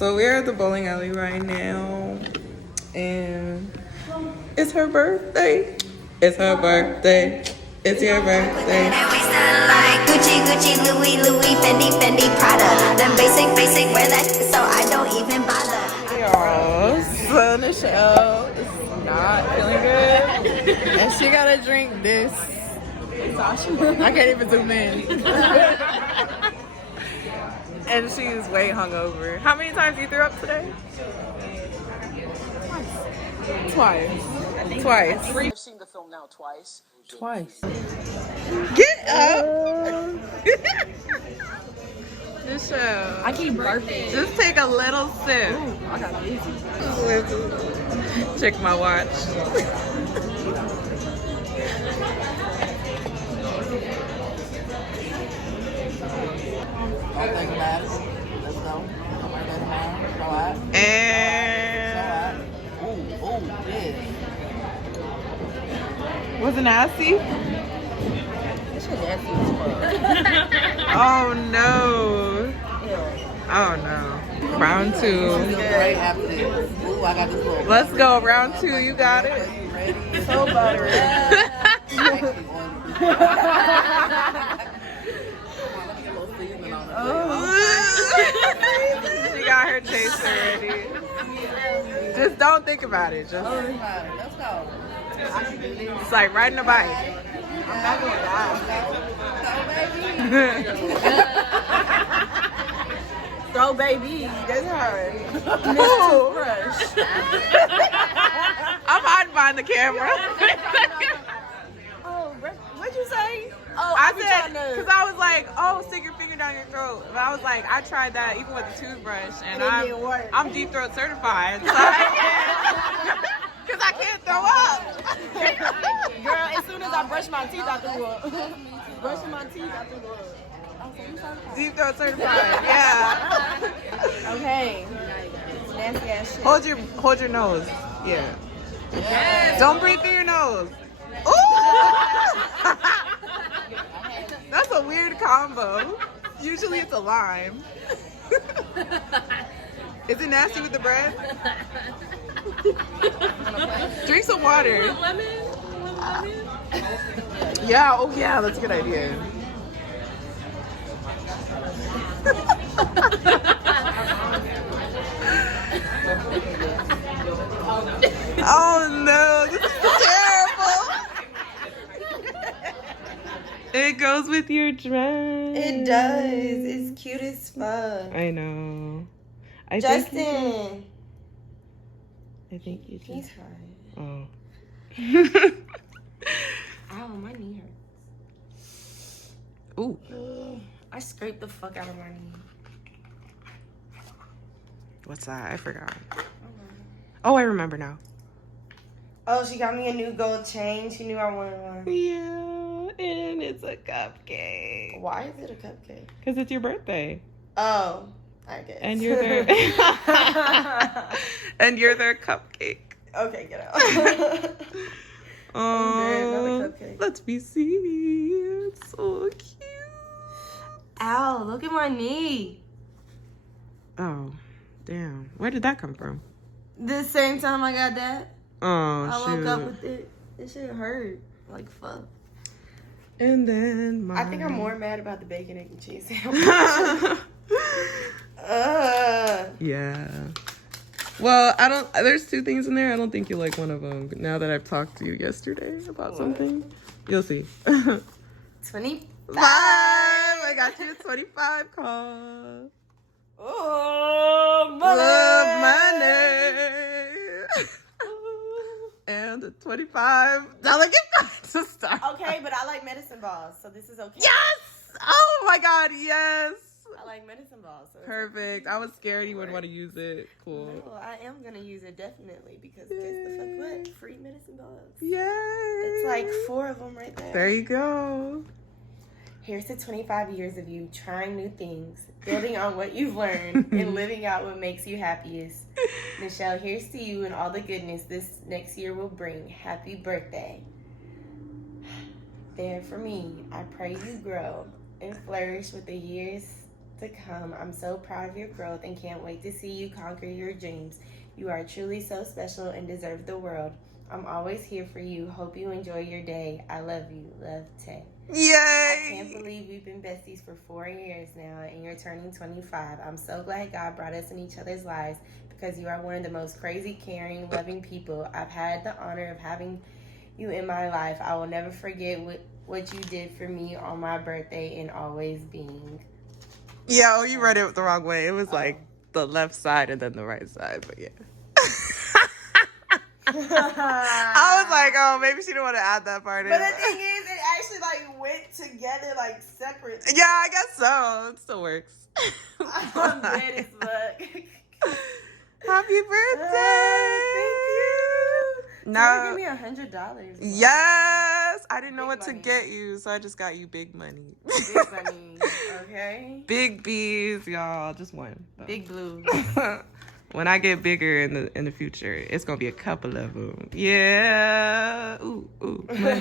So we're at the bowling alley right now, and it's her birthday. It's her birthday. It's your birthday. And we stand like Gucci, Gucci, Louis, Louis, Fendi, Fendi, Prada. Them basic, wear that so I don't even bother. Y'all, so Michelle is not feeling good, and she gotta drink this. I can't even zoom in. And she's way hungover. How many times you threw up today? Twice. I've seen the film now twice. Get up! Michelle. I keep burping. Just take a little sip. I got busy. Check my watch. Let's go. And Ooh, yeah. was it nasty? This shit nasty as fuck. Oh no. Oh no. Round two. Right after this. Ooh, I got this little. Let's go. Round two. You got it. So buttery. She got her taste already. Just don't think about it. Just Let's go. it's like riding a bike. I'm not gonna die. Throw baby. That's hard. Ooh. Brush. I'm hiding behind the camera. Oh, what'd you say? Oh, I said, because I was like, oh, stick your finger down your throat. But I was like, I tried that even with the toothbrush, and it didn't work. I'm deep throat certified. So because I can't throw up. Girl, as soon as I brush my teeth, I threw up. Brushing my teeth, I threw up. Deep throat certified, yeah. Okay. Nasty ass shit. Hold your nose. Yeah. Yes. Don't breathe through your nose. Ooh! That's a weird combo. Usually it's a lime. Is it nasty with the bread? Drink some water. Lemon? Yeah, oh yeah, that's a good idea. Oh no, this is terrible. It goes with your dress. It does. It's cute as fuck. I know. Justin. I think you just. He's fine. Oh. Ow, my knee hurts. Ooh. I scraped the fuck out of my knee. What's that? I forgot. Oh, I remember now. Oh, she got me a new gold chain. She knew I wanted one. Yeah, and it's a cupcake. Why is it a cupcake? Because it's your birthday. Oh, I guess. And you're their and you're their cupcake. Okay, get out. Oh, another cupcake. let me see. It's so cute. Ow, look at my knee. Oh, damn. Where did that come from? The same time I got that, Oh, I shoot. woke up with it. It shit hurt. Like, fuck. And then I think I'm more mad about the bacon, egg, and cheese sandwich. Yeah. Well, I don't. There's two things in there. I don't think you like one of them. Now that I've talked to you yesterday about something, you'll see. 25. I got you a 25 call. Oh, Love money. And a $25 gift card to start. Okay, but I like medicine balls, so this is okay. Yes! Oh my God, yes! I like medicine balls. So Perfect. I was scared you wouldn't want to use it. Cool. No, I am gonna use it definitely because guess the fuck what? Free medicine balls. Yay! It's like 4 of them right there. There you go. Here's to 25 years of you trying new things, building on what you've learned, and living out what makes you happiest. Michelle, here's to you and all the goodness this next year will bring. Happy birthday. There for me, I pray you grow and flourish with the years to come. I'm so proud of your growth and can't wait to see you conquer your dreams. You are truly so special and deserve the world. I'm always here for you. Hope you enjoy your day. I love you. Love, Tay. Yay! I can't believe we've been besties for 4 years now and you're turning 25. I'm so glad God brought us in each other's lives because you are one of the most crazy, caring, loving people. I've had the honor of having you in my life. I will never forget what you did for me on my birthday and always being. Yeah, oh, you read it the wrong way. It was like the left side and then the right side, but yeah. I was like, oh, maybe she didn't want to add that part in. But the thing is, it actually like went together like separate. Yeah, I guess so. It still works. I'm dead as fuck. Happy birthday! Thank you. No. Give me $100. Yes! I didn't know Big what to money. get you, so I just got you big money. Big money, okay? Big B's, y'all. Just one. though. Big blue. When I get bigger in the future, it's gonna be a couple of them. Yeah. Ooh, money.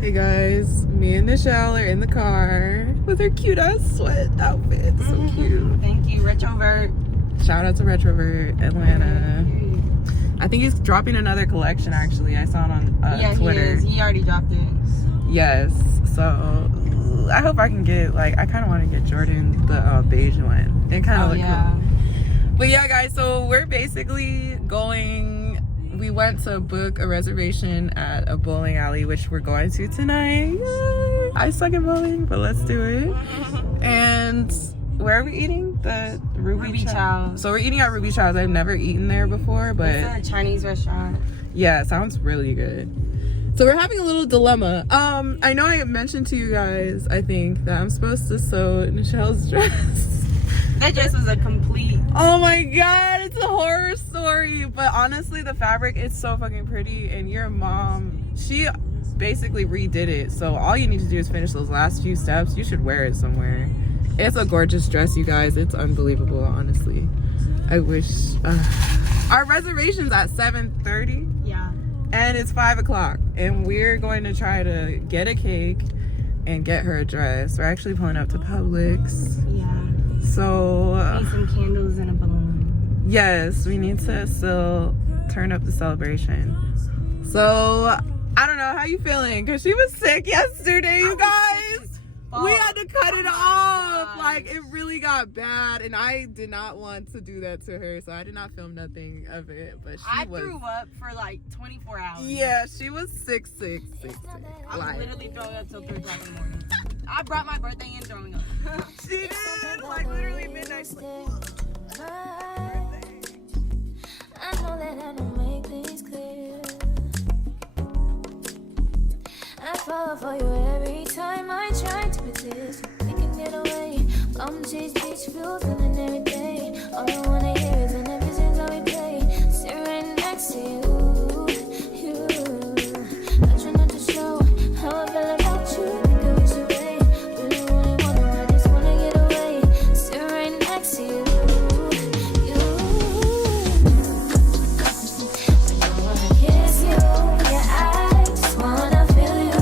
Hey guys, me and Nichelle are in the car with her cute ass sweat outfit. So cute. Thank you, Retrovert. Shout out to Retrovert Atlanta. I think he's dropping another collection. Actually, I saw it on Twitter. He already dropped it. Yes. So I hope I can get I kind of want to get Jordan the beige one. It kind of look cool. But yeah, guys, so we're basically we went to book a reservation at a bowling alley, which we're going to tonight. Yay! I suck at bowling, but let's do it. And where are we eating? The Ruby Chow. So we're eating at Ruby Chow's. I've never eaten there before, but It's a Chinese restaurant. yeah, it sounds really good. So we're having a little dilemma. I know I mentioned to you guys, I think, that I'm supposed to sew Nichelle's dress. That dress was a complete. Oh my god, it's a horror story. But honestly, the fabric is so fucking pretty, and your mom, she basically redid it. So all you need to do is finish those last few steps. You should wear it somewhere. It's a gorgeous dress, you guys. It's unbelievable, honestly. I wish. Our reservation's at 7:30. Yeah. And it's 5 o'clock, and we're going to try to get a cake and get her a dress. We're actually pulling up to Publix. Yeah. So Need some candles and a balloon. yes, we need to still turn up the celebration. So I don't know, how you feeling? Because she was sick yesterday, you guys. We had to cut it off. Like, it really got bad, and I did not want to do that to her, so I did not film nothing of it. But I threw up for like 24 hours. Yeah, she was sick. I was literally throwing up till 3 o'clock in the morning. I brought my birthday in throwing up. She did, like literally midnight. I know that I don't make things clear. I fall for you every time I try to resist. We can get away. Come chase beach views and every day. All I wanna hear is an ever since I play. Sit right next to you. I try not to show how I feel about you. Think I wish away. Really wanna, I just wanna get away. Sit right next to you. I don't wanna kiss you. Yeah, I just wanna feel you.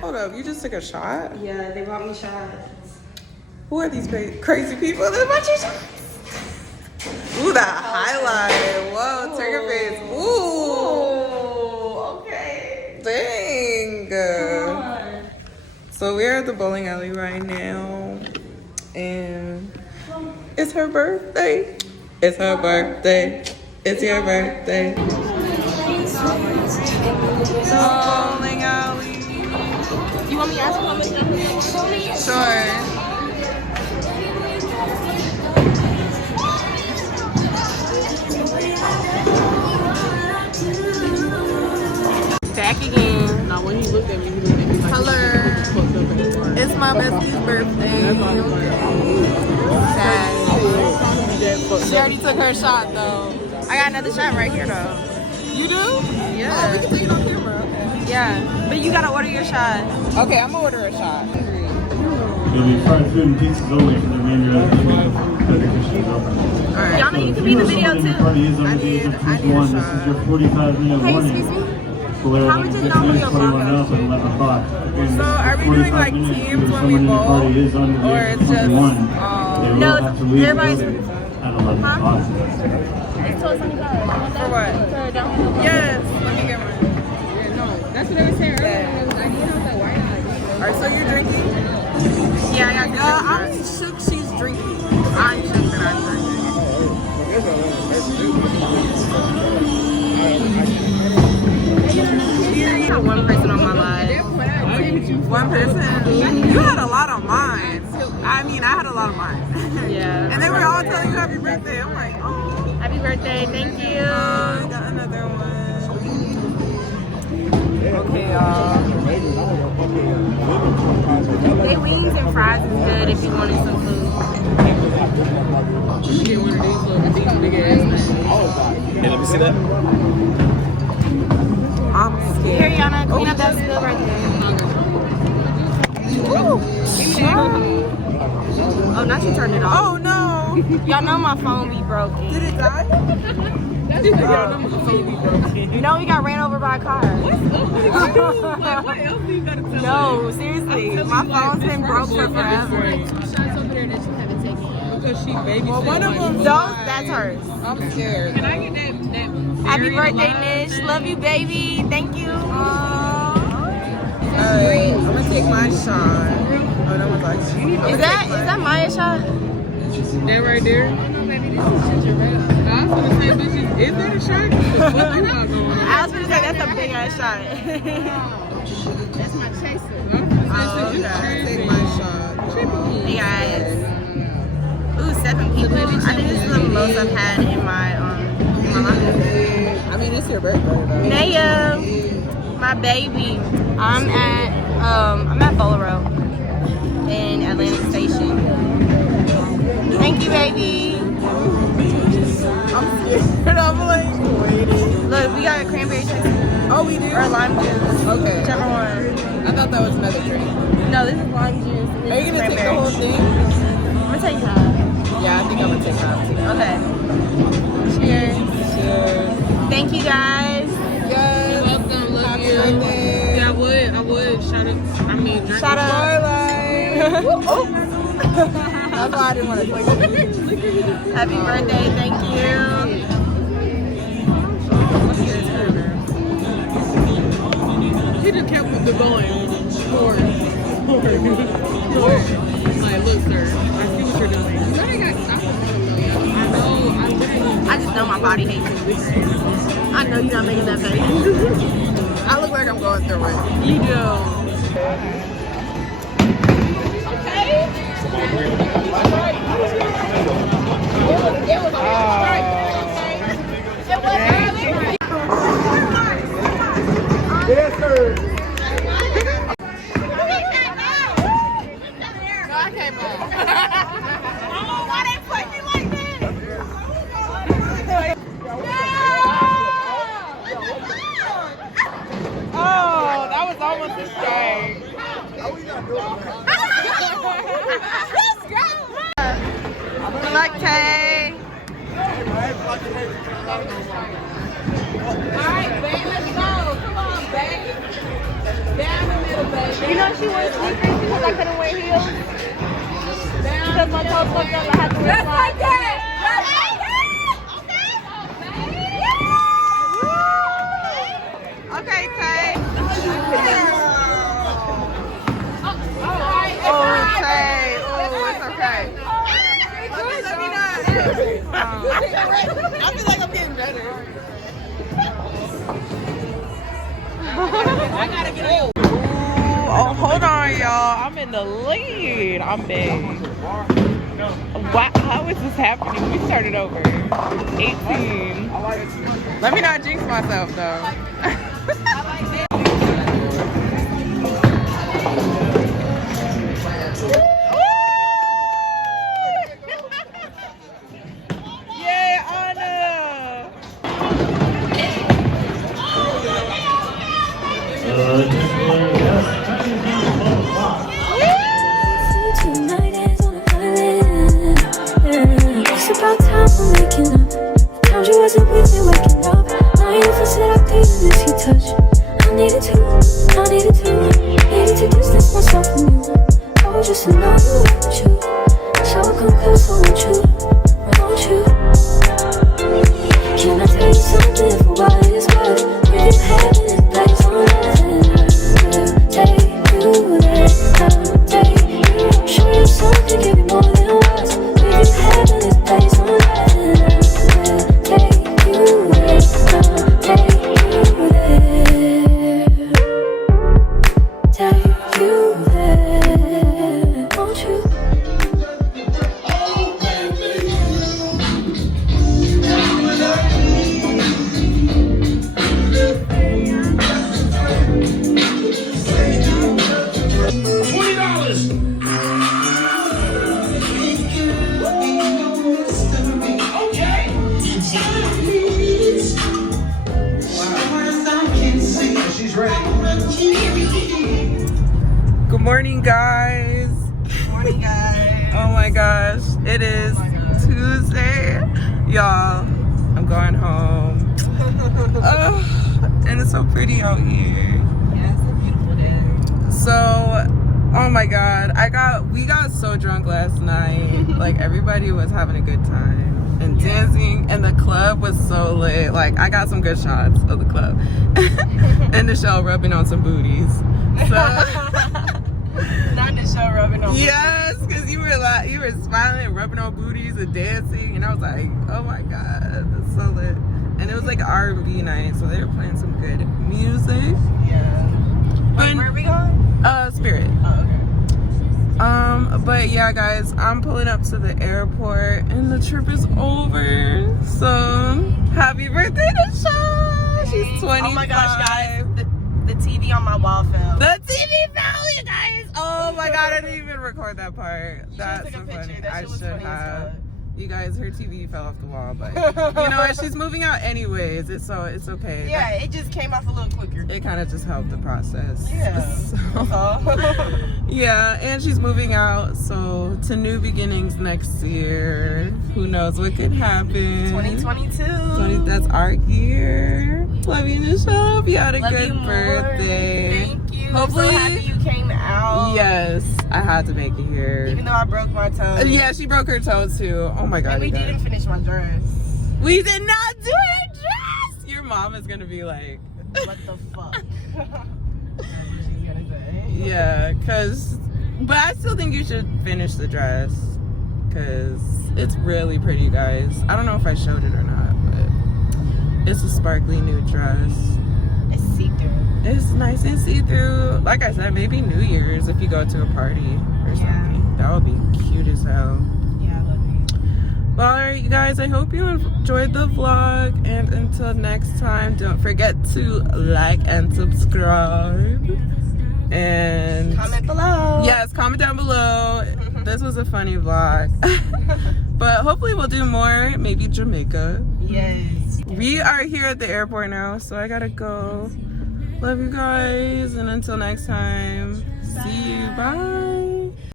Hold up, you just took a shot? Yeah, they brought me shots. Who are these crazy people that brought you shots? Ooh, that highlight. Whoa, turn your face. Ooh. Okay. Dang. So we're at the bowling alley right now, and it's her birthday. It's her birthday. It's your birthday. Bowling alley. want me to ask you how much that Sure. Back again. Now when he looked at me, he looked at me like Hello. It's my bestie's birthday. Sad. She already took her shot though. I got another shot right here though. You do? Yeah. Oh, we can take it on camera. Okay. Yeah. But you gotta order your shot. Okay, I'm gonna order a shot. There'll be fried food and pizzas only for the remainder of the evening. The kitchen is open. Alright. Y'all know you can be in the video too. Party is on the date of I need a 1. This shot. is your 45-minute Hey, warning. excuse me. How much is normally your vodka? 21 o'clock. Again, So are we doing like teams when we bowl? Or it's just No, everybody's at 11 o'clock. for what? Yes, let me get one. That's what I was saying earlier. I was like, why not? Alright, so you're drinking? yeah, I got I'm shook she's drinking. I'm shook that I'm drinking. I got one person on my live. One person? You had a lot on mine. I mean, I had a lot of mine. Yeah. And they were all telling you happy birthday. I'm like, oh. Happy birthday, thank you. I got another one. Okay, y'all. They wings and fries is good if you wanted some food. You get one of these big ass things. Hey, let me see that. I'm scared. Here, Yana, clean up that spill right there. Oh, now she turned it off. Oh no! Y'all know my phone be broken. Did it die? No, we got ran over by a car. What else do you gotta tell No, seriously. My phone's been broke for forever. Shots over there that you haven't taken yet. Because she babysitting. Well, one of them. Those, that's hers. I'm scared. Can I get that Happy birthday, Nish. Love you, baby. Thank you. Alright, I'm gonna take my shot. Oh, that was like. Is that Maya's shot? That right there? No, baby, this is ginger ale. I was gonna say, bitches, is that a shot? What you got going on? I was gonna say that's a big ass shot. That's my chaser. Oh, okay. I take my shot. Hey guys. Ooh, 7 people. I think this is the most I've had in my life. I mean, it's your birthday though. Naya, my baby. I'm at Bolero in Atlantic Station. Thank you, baby. I'm scared. I'm like waiting. Look, we got a cranberry juice Oh, we do? or lime juice. Okay. Whichever one. I thought that was another drink. No, this is lime juice. And this Are you is gonna take the cranberry. whole thing? I'm gonna take half. Yeah, I think I'm gonna take half too. Okay. Cheers. Cheers. Thank you guys. Yes. Welcome, love Happy you. birthday. Yeah, I would. Shout out. I mean, drink. Shout out. Twilight. Oh. That's why I didn't want to click it. Happy birthday. Thank you. He just kept with the going. Forward. Like, look, sir, I see what you're doing. You know they got stopped. I know. I literally. I just know my body hates it. I know you're not making that face. I look like I'm going through it. You do. Yes, sir. Oh, that was almost a strike. Good luck, Tay. You know she wore sneakers because I couldn't wear heels? Because my toes fucked up, I had to wear slides. Okay, Tay. Oh, Tay. Oh, it's okay. Let me not. I feel like I'm getting better. I gotta get old. Ooh, a whole Hold on, y'all. I'm in the lead. I'm big. Wow, how is this happening? We started over. 18. Let me not jinx myself, though. Yay, Anna! Tonight is on a violin. It's about time we're making up. The times you wasn't with me waking up. Now you said I couldn't miss your touch. I needed to distance myself from you. I was just in love with you. So I come close, I want you. Can I tell you something for what it's worth? With you having this place on earth, I'll take you there. I'll take you. Show you something, give you more than words. With you having this place on earth, I'll take you there. I'll take you there. Take you there. Won't you? Good morning, guys. Morning, guys. Oh my gosh, it is Tuesday. Y'all, I'm going home. And it's so pretty out here. Yeah, it's a beautiful day. So, oh my god, we got so drunk last night. Like, everybody was having a good time and dancing, and the club was so lit. Like, I got some good shots of the club. And Michelle rubbing on some booties. So Not the show rubbing on. yes, because you were smiling, rubbing on booties and dancing, and I was like, oh my god, that's so lit. And it was like an R&B night, so they were playing some good music. Yeah. Wait, where are we going? Spirit. Oh, okay. But yeah, guys, I'm pulling up to the airport, and the trip is over. So happy birthday to Shaw. She's 25. Oh my gosh, guys, the TV on my wall fell. The TV fell, you guys. Oh my god, I didn't even record that part. That's so funny. I should have. You guys, her TV fell off the wall, but you know what? She's moving out anyways. It's okay. Yeah, it just came off a little quicker. It kind of just helped the process. Yeah. So, yeah, and she's moving out, so to new beginnings next year. Who knows what could happen? 2022. That's our year. Love you, Michelle. Hope you had a Love good you more. birthday. Thank you. Hopefully, I'm so happy you came out. Yes, I had to make it here. Even though I broke my toe. Yeah, she broke her toe too. Oh my god. And we didn't finish my dress. We did not do her dress. Your mom is gonna be like, What the fuck? That's what she's gonna say. yeah, but I still think you should finish the dress because it's really pretty, guys. I don't know if I showed it or not, but it's a sparkly new dress. It's see-through. It's nice and see-through. Like I said, maybe New Year's if you go to a party or something. That would be cute as hell. Yeah, I love it. Well, alright, you guys, I hope you enjoyed the vlog, and until next time, don't forget to like and subscribe, and Comment below. yes, comment down below. This was a funny vlog. But hopefully we'll do more, maybe Jamaica. Yes. We are here at the airport now, so I gotta go. Love you guys, and until next time, see you, bye.